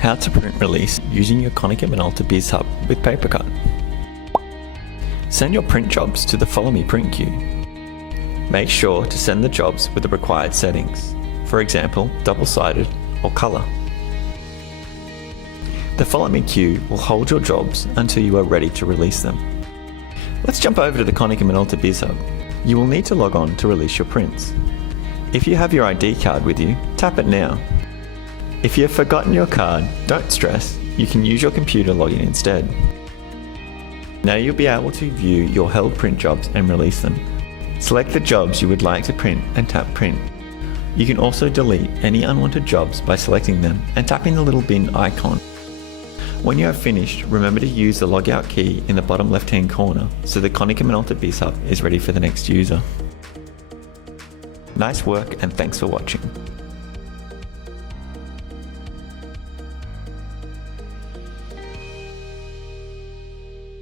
How to print release using your Konica Minolta bizhub with PaperCut. Send your print jobs to the Follow Me print queue. Make sure to send the jobs with the required settings, for example, double-sided or colour. The Follow Me queue will hold your jobs until you are ready to release them. Let's jump over to the Konica Minolta bizhub. You will need to log on to release your prints. If you have your ID card with you, tap it now. If you have forgotten your card, don't stress, you can use your computer login instead. Now you'll be able to view your held print jobs and release them. Select the jobs you would like to print and tap print. You can also delete any unwanted jobs by selecting them and tapping the little bin icon. When you have finished, remember to use the logout key in the bottom left-hand corner so the Konica Minolta bizhub is ready for the next user. Nice work and thanks for watching.